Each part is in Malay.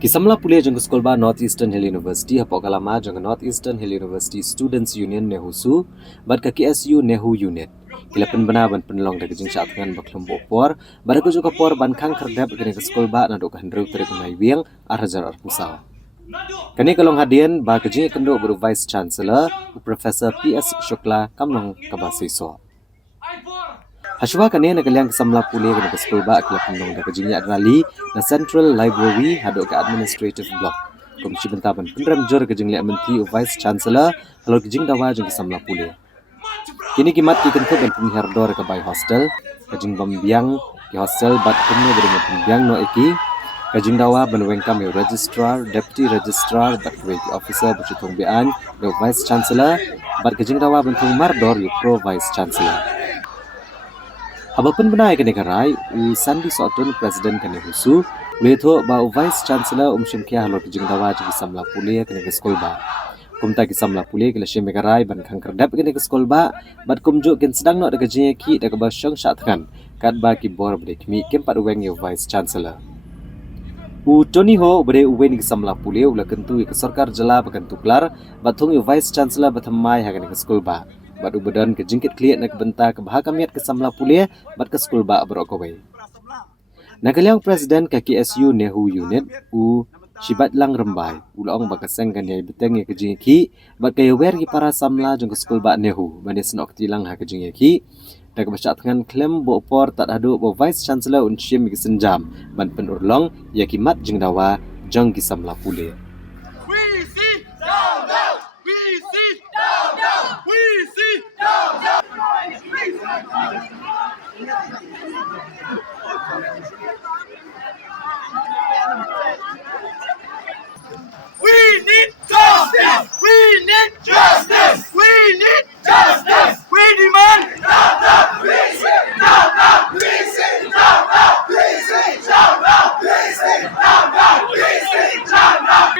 Kisamla pulih jang sekolah ba North Eastern Hill University hapok kalama jang North Eastern Hill University Students Union NEHUSU bat ka KSU NEHU unit. Kila penbena ban penlong da jing Shah Thngan baklum bopor bar ko juga por ban khang kerdap kini ke sekolah ba na do kan ru tarik mai wiang arjar arpusau. Kani kalong hadian ba ka jing kendo buru Vice Chancellor Professor PS Shukla kamlong kabasiso. Hashwa kani na kalyang kasamla puli kani sekolah ba akla pendong da kajingnya rally na Central Library hado ka Administrative Block. Komisi bentaban penram jor kajingnya Mynthi Vice Chancellor halo Jingdawa jeng kasamla puli. Kini kimat ki kentu ban penghar dor ka bai hostel kajing bambiang ki hostel bat kunu berumur pembiang no iki Jingdawa ban wengkam yo registrar deputy registrar bat kwek officer bercitong bian do Vice Chancellor bat Jingdawa ban tung mardor yo pro Vice Chancellor. Apapun benai kene karai, Sandi Sotun Presiden kene husu, leto ba Vice Chancellor Shimkia halo Jingdawa jadi samla puli kene ke sekolah ba. Kumta ki samla puli kene shime karai ban khang kerdap kene ke sekolah ba, bat kumjuk ken sedang no daga jing ki daga ba Shah Thngan, kat ba ki bor bre kmi kempat weng yo Vice Chancellor. Tony ho bre uwen ki samla puli ula kentu ke sarkar jala bakan tuklar, batung yo Vice Chancellor batamai ha kene ke sekolah ba. Bat ubadan ke jingkit kliat nak benta ke bahakamiat ke samla pulia bat ke skul ba berokawai. Nakalyang presiden ke KSU NEHU unit shibat lang rembai ulong bakaseng kan yai beteng ke jingki bat ke wer ki para samla jong ke skul ba NEHU bani senok tilang ha ke jingki dak Shah Thngan Khlem bo por tak hadu bo Vice Chancellor unshim ki senjam ban penurlong ya kimat Jingdawa jong ki samla pulia. We need justice! We need justice! We need justice! We demand please, We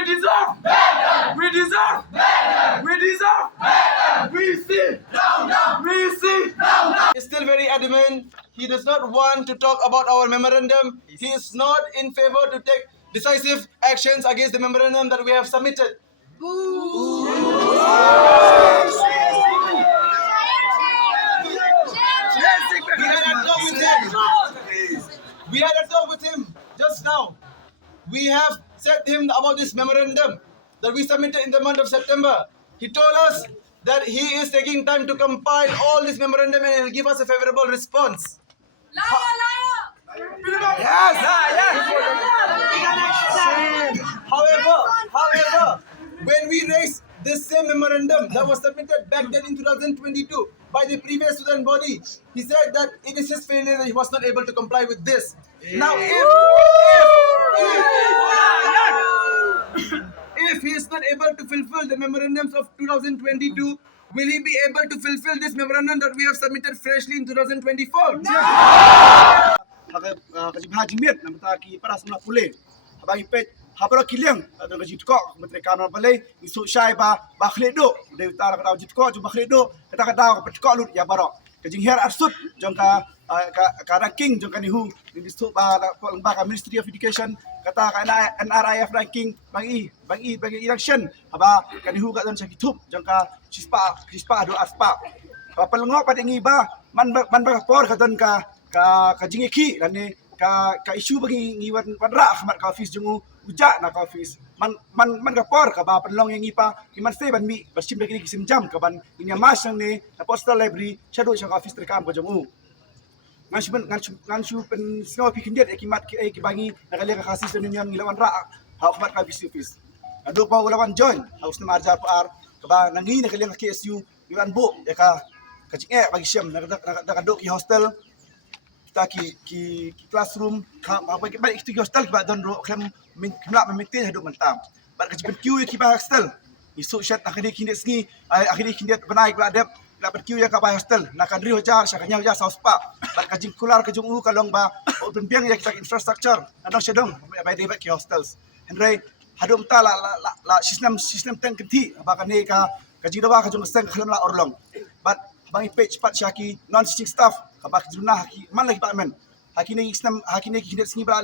deserve better! We deserve better! We deserve better! We see! We see! He's still very adamant. He does not want to talk about our memorandum. He is not in favor to take decisive actions against the memorandum that we have submitted. We had a talk with him just now. We have said to him about this memorandum that we submitted in the month of September. He told us that he is taking time to compile all this memorandum and will give us a favorable response. Yes. However, when we raised this same memorandum that was submitted back then in 2022 by the previous student body, he said that it is his failure that he was not able to comply with this. Now, if he is not able to fulfill the memorandums of 2022, will he be able to fulfill this memorandum that we have submitted freshly in 2024? Hajimit namta ki para samla pule habang ipet habro kilyang ada jitko menteri kanan balai isu syai ba khledo de utara ka jitko ju khledo kata petko lut ya barok kajing her arsut jongka ka ranking jongka nihu di isu ba Ministry of Education kata ka NRIF ranking bagi election haba kanihu ka don sa kitup jongka sispa adu aspa pelengok pada ngiba man ba por ka don ka jingeki dan ni ka isu bagi ngiwan wadra khmat ka office jungu ujak na ka office man ka por ka ba penlong yang ngipa kiman fe ban mi bersim lagi kisim jam ka ban inya mas yang ni na postal library shadow ka office terkam ka jungu ngan pen snow pi kindet kimat ki bangi na kali ka kasis dan yang ngilawan ra ha khmat ka office adu pa ulawan join haus na marjar par ka ba nangi na kali ka KSU ngilan bu ya ka jinge bagi siam na kadok ki hostel kita ki classroom apa ki baik kita hostel ki don ro Khlem kemlak maintain hidup mentam bat ka queue ki ba hostel isu shat akhiri kindet sngi akhiri kindet benai ba adep la queue ya ka ba hostel na kadri hojar syakanya hojar sauspa bat ka jing kular ka jungu kalong ba open biang ya kita infrastructure adong sedong ba de ki hostels henry hadum ta la sistem tank kenti ba ka ne ka Jingdawa ka jung seng Khlem la orlong bat bang page pat syaki non teaching staff kabak junah man lagi department hakini kindet sngi ba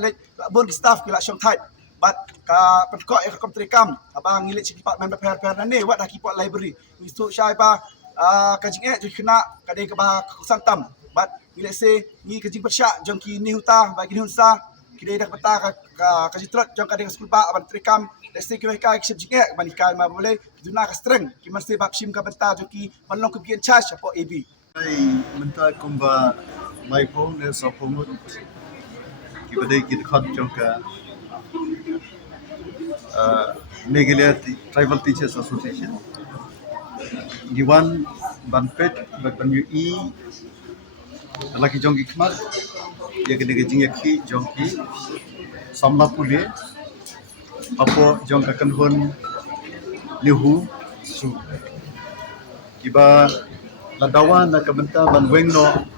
bon staff ki la shong thai but ka perkok ya kom trekam abang ngilit si department per nane wat dah kipot library isu syai ba kajing je kena kadai ke ba kusang tam but ngilit se ni kajing persyak jong ki ni huta bagi ni hunsa kidai dah peta ka kajitrot jong kadai skul ba aban trekam let's say kira kai kisip jing ban kai ma boleh duna ka streng ki mesti bab sim ka benta jong ki manlong ku bian charge apo ab Mynthi kumba my phone is a pomut kibadai kit khat jongka Meghalaya Tribal Teachers Association Giwan Banpet Banyu E laki jongki kmat ya kene jingki jongki samla pule apo jongka kanhon NEHUSU kiba ladawa na kabenta banwengno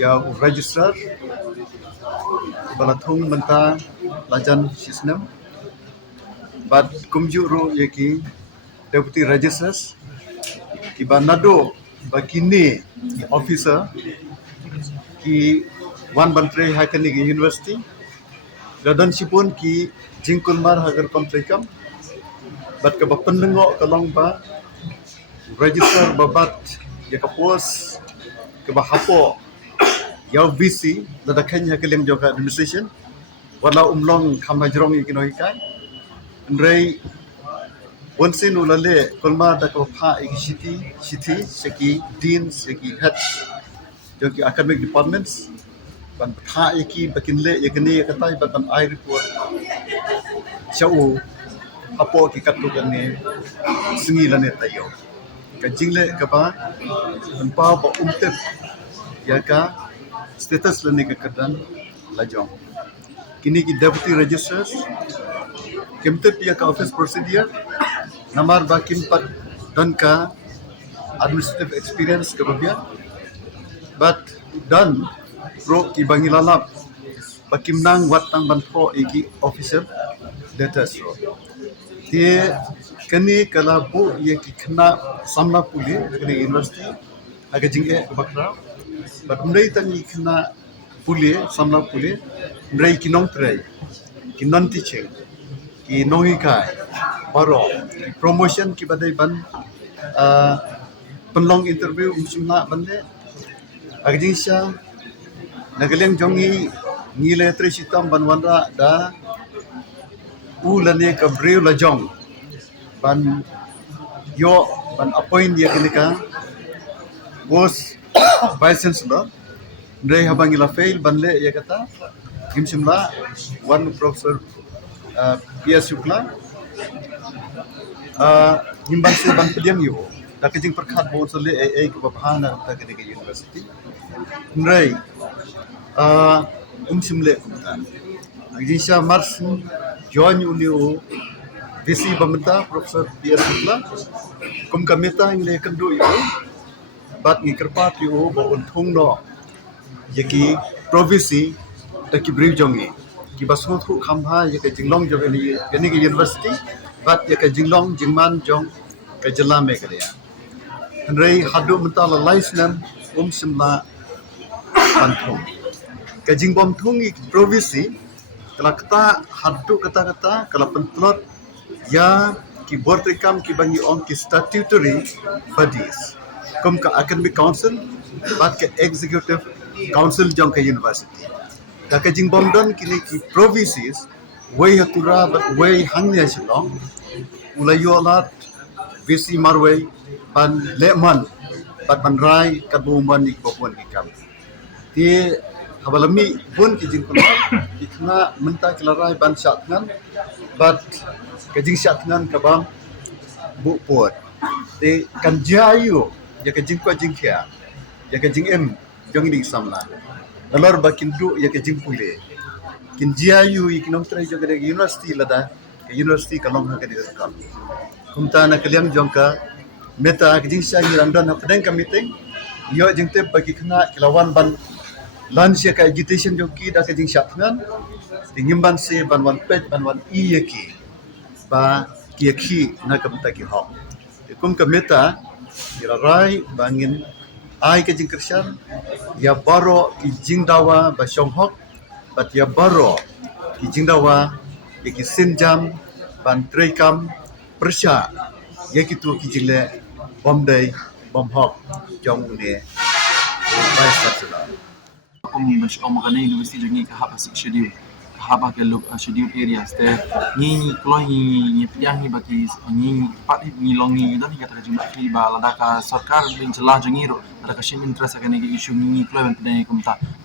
ya register balathung menta lajan sisnem but kumjuru yaki deputy registers kiba nado bakini officer ki wan bantre hakani university gadan sipun ki jingkulmar hagar kontrekam but ka pendengo kalong ba register babat ya kapos ke bahapo ya VC da kanya kelem joka administration wala umlong kamajrong ikinoikai ndrei onsin ulale kolma da ko pha ikishiti city seki dean seki head joki academic departments ban pha iki bakinle yakni katai ban I report chau apo ki katu gane singi lane tayo kajingle kaba tanpa ba umtep ya ka status lane ka kadan lajong kini ki deputy registers kemtep ya ka office procedure namar ba kimpat dan ka administrative experience ka babya but dan pro ki bangilalap bakimnang watang banpo iki officer letters dia kini kalau bu ye kena samla puli kena university aga jingge bakra but mrei tangi kena puli samla puli mrei kinong trai kinon teaching ki nohikai baro promotion ki badai ban penlong interview umsumna bande aga jingsha nagaleng jongi ngile tresitam banwanda da ulane ka breu lajong ban yo ban appoint ya kenika was vice chancellor ndai habang ila fail banle ya kata gimsimla one professor PS Shukla himban se ban pediam yo da kajing perkhat bo sole ai ke bahana ta kenika university ndai umsimle kumta agisa mars join unio VC Bamenta Profesor PS Shukla kum kamita ingle kandu yo bat ngi kerpat yo bo unthung no yaki provinsi taki brief jongi ki baso thu khamha yaka jinglong jo ni ki university bat yaka jinglong jingman jong ka jila me kariya rei hadu menta la license simla panthong ka jingbom thung provinsi kala kata hadu kata kala pentlot ya ki board rekam ki bangi on ki statutory bodies kum ka academic council bat ke executive council jong ka university da ka jing bomdon kini ki provinces way hatura but way hangnya silong ulayolat VC marway ban leman bat ban rai kabuman ni popon ki kam ti habalami pun ki jing kulwa ikna menta kilarai ban Thngan but kajing Thngan kabang bu pot te kan jayu ya kajing kwa jing kya ya kajing jong ni samla dalor bakin du ya kajing pule kin jayu ikinom trai jo gede university lada ke university kalong ha gede kam kumta na kaliam jongka meta kajing sha ni randan ha pedang ka meeting yo jingte bagi kena kilawan ban lunch ya ka agitation joki da kajing Thngan tingimban se ban wan pet ban wan i yaki ba kiaki na kamta ki ho kum ka meta irarai bangin ai ka jingkershan ya baro ki Jingdawa ba Shonghok bat ya baro ki Jingdawa Iki sinjam ban trekam persya ye kitu kijile bomdai bomhok jong ne vice chancellor. مش او مغني يونيفرسيتي جنگي كهابا سيك شديو كهابا كلو شديو areas te ni kloi ni piang ni bagi ni pat ni longi dan kata jumlah ni ba lada ka sarkar bin jelah jengi ro ada ka shin interest ka ni issue ni kloi ban pedai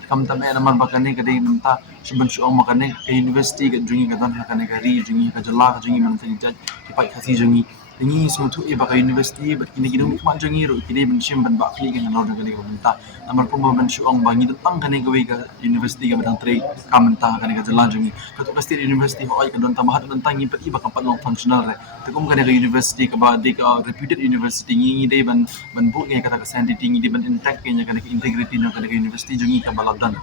kamta me naman bakane ka dei namta shiban shu makane ka university ka jengi ka dan ka ne ka ri jengi ka jelah jengi man tin jaj ki pai ka si jengi ini semua tu baka universiti bat kini kini mak jangi ro kini ben sim ban bak kli kan lo dengan ko menta namar pun ben syuang bangi tentang kan ga ga universiti ga badang tre kamenta kan ga jalan jangi ka tu pasti universiti ho ai ka don tamah tentang ni pati baka pat long functional re te kum kan ga universiti ka ba de ka reputed university ni de ban bu ngai kata ka sanctity ni de ban intact kan ga integrity no kan ga universiti jangi ka baladan